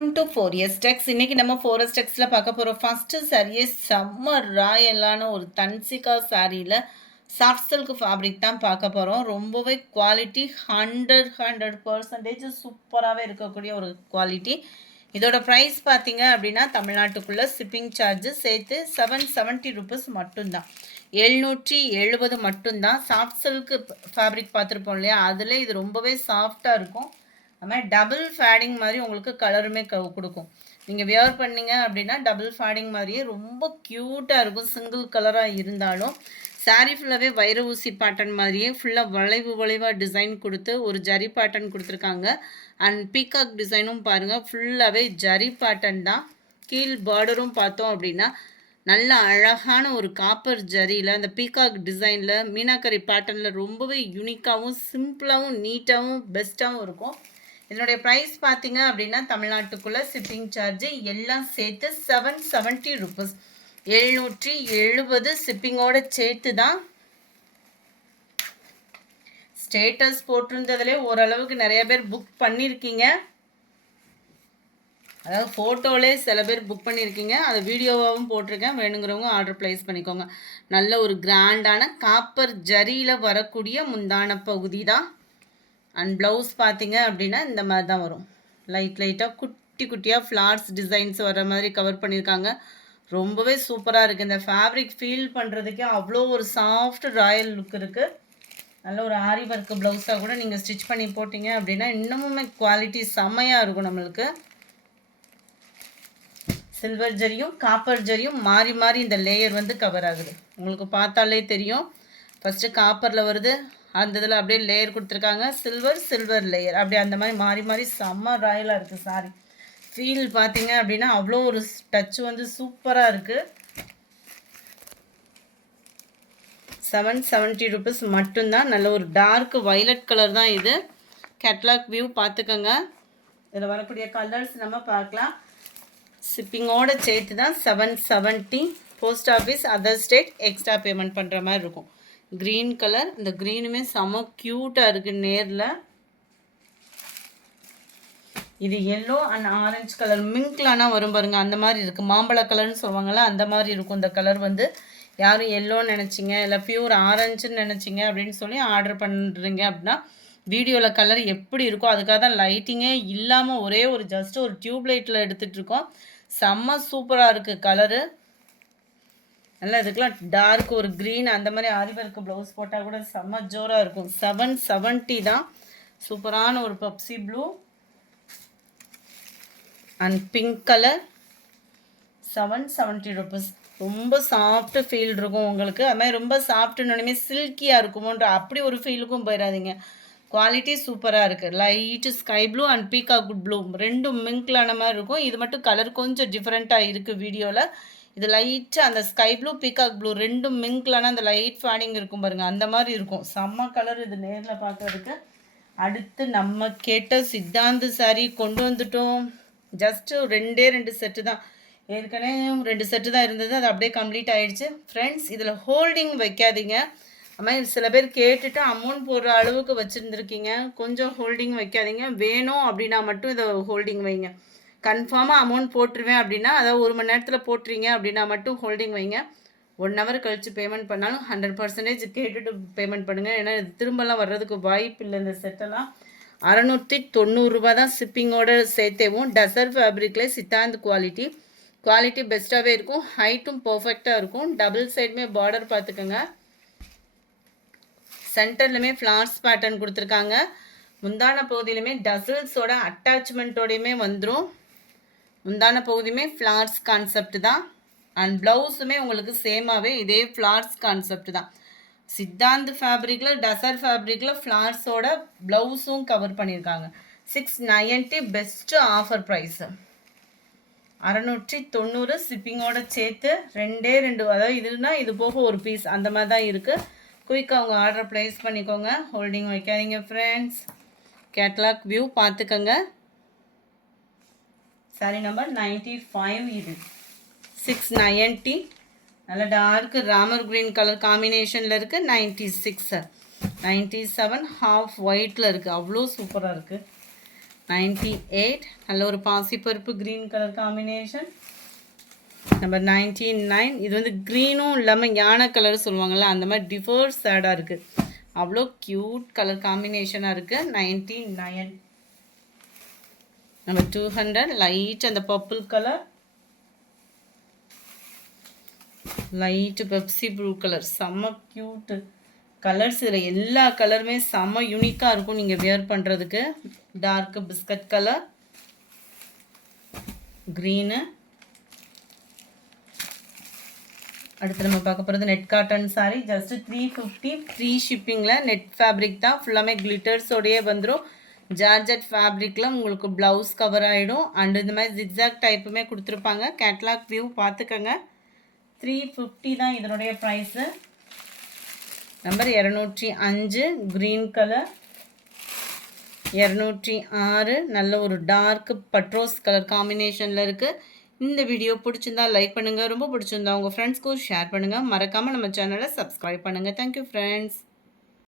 To 4S டெக்ஸ். இன்னைக்கு நம்ம 4S டெக்ஸ்ல பார்க்க போறோம். ஃபர்ஸ்ட் சாரியே செம்ம ராயலான ஒரு தன்சிகா சாரியில சாஃப்ட் சில்க் ஃபேப்ரிக் தான் பார்க்க போறோம். ரொம்பவே குவாலிட்டி 100% சூப்பராகவே இருக்கக்கூடிய ஒரு குவாலிட்டி. இதோட ப்ரைஸ் பார்த்தீங்க அப்படின்னா தமிழ்நாட்டுக்குள்ள ஷிப்பிங் சார்ஜஸ் சேர்த்து 770 ருபீஸ் மட்டும்தான். 770 மட்டும்தான். சாஃப்ட் சில்க் ஃபேப்ரிக் பார்த்துருப்போம் இல்லையா, அதில் இது ரொம்பவே சாஃப்டாக இருக்கும். அது மாதிரி டபுள் ஃபேடிங் மாதிரி உங்களுக்கு கலருமே கொடுக்கும். நீங்கள் வியர் பண்ணிங்க அப்படின்னா டபுள் ஃபேடிங் மாதிரியே ரொம்ப க்யூட்டாக இருக்கும். சிங்கிள் கலராக இருந்தாலும் சாரீ ஃபுல்லாகவே வைர ஊசி பேட்டர்ன் மாதிரியே ஃபுல்லாக வளைவாக டிசைன் கொடுத்து ஒரு ஜரி பேட்டர்ன் கொடுத்துருக்காங்க. அண்ட் பீகாக் டிசைனும் பாருங்கள், ஃபுல்லாகவே ஜரி பேட்டர்ன் தான். கீழ் பார்டரும் பார்த்தோம் அப்படின்னா நல்ல அழகான ஒரு காப்பர் ஜரியில் அந்த பீகாக் டிசைனில் மீனாக்கரி பேட்டர்னில் ரொம்பவே யூனிக்காகவும் சிம்பிளாகவும் நீட்டாகவும் பெஸ்ட்டாகவும் இருக்கும். இதனுடைய ப்ரைஸ் பார்த்தீங்க அப்படின்னா தமிழ்நாட்டுக்குள்ளே ஷிப்பிங் சார்ஜு எல்லாம் சேர்த்து 770 ருபீஸ். 770 ஷிப்பிங்கோட சேர்த்து தான். ஸ்டேட்டஸ் போட்டிருந்ததுலே ஓரளவுக்கு நிறைய பேர் புக் பண்ணியிருக்கீங்க. அதாவது ஃபோட்டோவிலே சில பேர் புக் பண்ணியிருக்கீங்க. அதை வீடியோவாகவும் போட்டிருக்கேன். வேணுங்கிறவங்க ஆர்டர் ப்ளேஸ் பண்ணிக்கோங்க. நல்ல ஒரு கிராண்டான காப்பர் ஜரியில் வரக்கூடிய முந்தான பகுதி தான். அண்ட் ப்ளவுஸ் பார்த்தீங்க அப்படின்னா இந்த மாதிரி தான் வரும். லைட்டாக குட்டியாக ஃப்ளார்ஸ் டிசைன்ஸ் வர மாதிரி கவர் பண்ணியிருக்காங்க. ரொம்பவே சூப்பராக இருக்குது. இந்த ஃபேப்ரிக் ஃபீல் பண்ணுறதுக்கே அவ்வளோ ஒரு சாஃப்ட் ராயல் லுக் இருக்குது. நல்ல ஒரு ஆரி ஒர்க் ப்ளவுஸாக கூட நீங்கள் ஸ்டிச் பண்ணி போட்டிங்க அப்படின்னா இன்னமுமே குவாலிட்டி செம்மையாக இருக்கும். நம்மளுக்கு சில்வர் ஜரியும் காப்பர் ஜரியும் மாறி மாறி இந்த லேயர் வந்து கவர் ஆகுது. உங்களுக்கு பார்த்தாலே தெரியும். ஃபஸ்ட்டு காப்பரில் வருது, அந்த இதில் அப்படியே லேயர் கொடுத்துருக்காங்க. சில்வர் லேயர் அப்படியே அந்த மாதிரி மாறி மாறி செம்ம ராயலாக இருக்குது சாரி. ஃபீல் பார்த்தீங்க அப்படின்னா அவ்வளோ ஒரு டச் வந்து சூப்பராக இருக்குது. 770 ருபீஸ் மட்டும்தான். நல்ல ஒரு டார்க் வைலட் கலர் தான் இது. கேட்லாக் வியூ பார்த்துக்கோங்க. இதில் வரக்கூடிய கலர்ஸ் நம்ம பார்க்கலாம். ஷிப்பிங்கோடு சேர்த்து தான் 770. Post office other state extra payment பண்ணுற மாதிரி இருக்கும். க்ரீன் கலர், இந்த க்ரீனுமே செம்ம க்யூட்டாக இருக்குது நேரில். இது எல்லோ அண்ட் ஆரஞ்சு கலர் மிங்க்லானா வரும் பாருங்க, அந்த மாதிரி இருக்குது. மாம்பழ கலர்னு சொல்லுவாங்கள்ல, அந்த மாதிரி இருக்கும். இந்த கலர் வந்து யாரும் எல்லோன்னு நினச்சிங்க இல்லை பியூர் ஆரஞ்சுன்னு நினச்சிங்க அப்படின்னு சொல்லி ஆர்டர் பண்ணுறீங்க அப்படின்னா வீடியோவில் கலர் எப்படி இருக்கோ அதுக்காக தான் லைட்டிங்கே இல்லாமல் ஒரே ஒரு ஜஸ்ட் ஒரு டியூப் லைட்டில் எடுத்துகிட்ருக்கோம். செம்ம சூப்பராக இருக்குது கலரு. நல்லா இதுக்கெலாம் டார்க் ஒரு க்ரீன் அந்த மாதிரி ஆரி ஒர்க் ப்ளவுஸ் போட்டால் கூட செம்ம ஜோராக இருக்கும். 770 தான். சூப்பரான ஒரு Pepsi blue and pink colour. 770 rupees. ரொம்ப சாஃப்ட்டு ஃபீல் இருக்கும் உங்களுக்கு. அது மாதிரி ரொம்ப சாஃப்ட்டுன்னு சில்கியாக இருக்குமோன்ற அப்படி ஒரு ஃபீலுக்கும் போயிடாதீங்க. குவாலிட்டி சூப்பராக இருக்குது. Light sky blue and peacock blue ரெண்டும் மிங்க்லான மாதிரி இருக்கும். இது மட்டும் கலர் கொஞ்சம் டிஃப்ரெண்ட்டாக இருக்குது வீடியோவில். இது லைட்டாக அந்த ஸ்கை ப்ளூ பீகாக் ப்ளூ ரெண்டும் மிங்க்லான அந்த லைட் ஃபேடிங் இருக்கும் பாருங்கள், அந்த மாதிரி இருக்கும். செம்ம கலர் இது நேரில் பார்க்குறதுக்கு. அடுத்து நம்ம கேட்ட சித்தாந்து சாரி கொண்டு வந்துட்டோம். ஜஸ்ட்டு 2 செட்டு தான். ஏற்கனவே 2 செட்டு தான் இருந்தது, அது அப்படியே கம்ப்ளீட் ஆகிடுச்சு. ஃப்ரெண்ட்ஸ், இதில் ஹோல்டிங் வைக்காதீங்க. அது மாதிரி சில பேர் கேட்டுட்டு அமௌண்ட் போடுற அளவுக்கு வச்சுருந்துருக்கீங்க. கொஞ்சம் ஹோல்டிங் வைக்காதீங்க. வேணும் அப்படின்னா மட்டும் இதை ஹோல்டிங் வைங்க. கன்ஃபார்மாக அமௌண்ட் போட்டுருவேன் அப்படின்னா, அதாவது 1 மணி நேரத்தில் போட்டுறீங்க அப்படின்னா மட்டும் ஹோல்டிங் வைங்க. 1 ஹவர் கழித்து பேமெண்ட் பண்ணாலும் 100% கேட்டுட்டு பேமெண்ட் பண்ணுங்கள். ஏன்னா இது திரும்பலாம் வர்றதுக்கு வாய்ப்பு இல்லை. இந்த செட்டெல்லாம் 690 ரூபா தான் ஷிப்பிங்கோடு சேர்த்தேவும். டசர் ஃபேப்ரிக்கில் சித்தாந்த் குவாலிட்டி பெஸ்ட்டாகவே இருக்கும். ஹைட்டும் பர்ஃபெக்டாக இருக்கும். டபுள் சைடுமே பார்டர் பார்த்துக்கோங்க. சென்டர்லையுமே ஃப்ளார்ஸ் பேட்டர்ன் கொடுத்துருக்காங்க. முந்தான பகுதியிலுமே டசல்ஸோட அட்டாச்மெண்ட்டோடையுமே வந்துடும். முந்தான பகுதியுமே ஃப்ளார்ஸ் கான்செப்ட் தான். அண்ட் ப்ளவுஸுமே உங்களுக்கு சேமாகவே இதே ஃப்ளார்ஸ் கான்செப்ட் தான். சித்தாந்த் ஃபேப்ரிக்கில் டசர் ஃபேப்ரிக்கில் ஃப்ளார்ஸோட ப்ளவுஸும் கவர் பண்ணியிருக்காங்க. 690 பெஸ்ட்டு ஆஃபர் ப்ரைஸு. 690 ஷிப்பிங்கோட சேர்த்து 2 அதாவது இதுனா இது போக ஒரு பீஸ் அந்த மாதிரி தான் இருக்குது. குயிக்காக அவங்க ஆர்டர் ப்ளேஸ் பண்ணிக்கோங்க. ஹோல்டிங் வைக்காதீங்க ஃப்ரெண்ட்ஸ். கேட்லாக் வியூ பார்த்துக்கோங்க. சாரி நம்பர் 95 இது. 690. நல்ல டார்க் ராமர் க்ரீன் கலர் காம்பினேஷனில் இருக்குது. 96 97 ஹாஃப் ஒயிட்டில் இருக்குது. அவ்வளோ சூப்பராக இருக்குது. 98 நல்ல ஒரு பாசிப்பருப்பு க்ரீன் கலர் காம்பினேஷன். நம்பர் 99 இது வந்து க்ரீனும் இல்லாமல் யானை கலர் சொல்லுவாங்கள்ல அந்த மாதிரி டிவர்ஸ் ஷேடாக இருக்குது. அவ்வளோ க்யூட் கலர் காம்பினேஷனாக இருக்குது. 99. நம்பர் 200 லைட் அந்த purple colour, light Pepsi blue colour, செம்ம க்யூட்டு கலர்ஸ். இதில் எல்லா கலருமே செம்ம யூனிக்காக இருக்கும் நீங்கள் வியர் பண்ணுறதுக்கு. Dark biscuit colour, green. அடுத்து நம்ம பார்க்க போகிறது net cotton sari. Just 350 free ஷிப்பிங்கில். நெட் ஃபேப்ரிக் தான், ஃபுல்லாமே கிளிட்டர்ஸோடையே வந்துடும். ஜார்ஜட் ஃபேப்ரிக்கில் உங்களுக்கு ப்ளவுஸ் கவர் ஆகிடும். அண்ட் இந்த மாதிரி ஜிக்ஸாக் டைப்புமே கொடுத்துருப்பாங்க. கேட்லாக் வியூ பார்த்துக்கோங்க. 350 தான் இதனுடைய ப்ரைஸு. நம்பர் 205 க்ரீன் கலர், 206 நல்ல ஒரு டார்க் பட்ரோஸ் கலர் காம்பினேஷனில் இருக்குது. இந்த வீடியோ பிடிச்சிருந்தா லைக் பண்ணுங்கள், ரொம்ப பிடிச்சிருந்தா உங்கள் ஃப்ரெண்ட்ஸ்க்கும் ஷேர் பண்ணுங்கள். மறக்காமல் நம்ம சேனலை சப்ஸ்கிரைப் பண்ணுங்கள். Thank you friends.